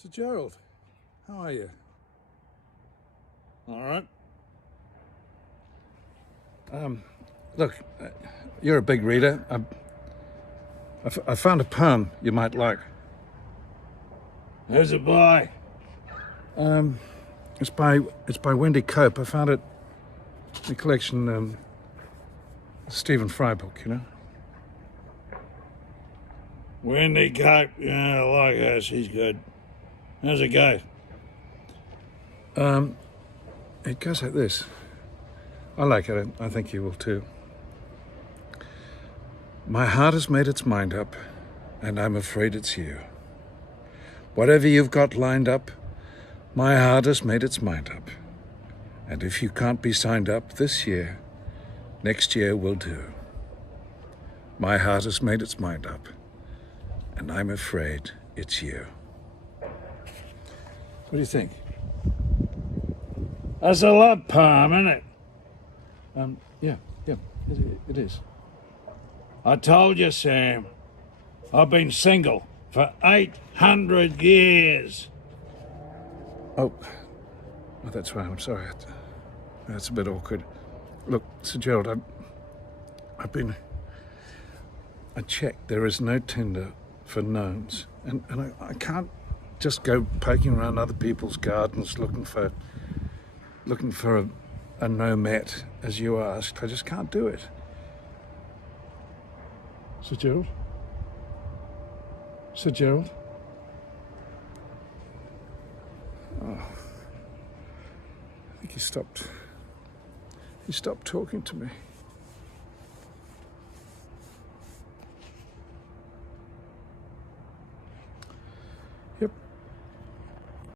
Sir Gerald, how are you? All right. Look, you're a big reader. I found a poem you might like. Who's it by? It's by Wendy Cope. I found it in the collection, Stephen Fry book, you know. Wendy Cope. Yeah, I like her. She's good. How's it go? It goes like this. I like it. I think you will too. My heart has made its mind up, and I'm afraid it's you. Whatever you've got lined up, my heart has made its mind up. And if you can't be signed up this year, next year will do. My heart has made its mind up, and I'm afraid it's you. What do you think? That's a love poem, isn't it? Yeah, it is. I told you, Sam. I've been single for 800 years. Oh, that's right. I'm sorry. That's a bit awkward. Look, Sir Gerald, I checked. There is no Tinder for gnomes, and I can't just go poking around other people's gardens looking for a nomette, as you asked. I just can't do it. Sir Gerald? Sir Gerald? Oh, I think he stopped talking to me.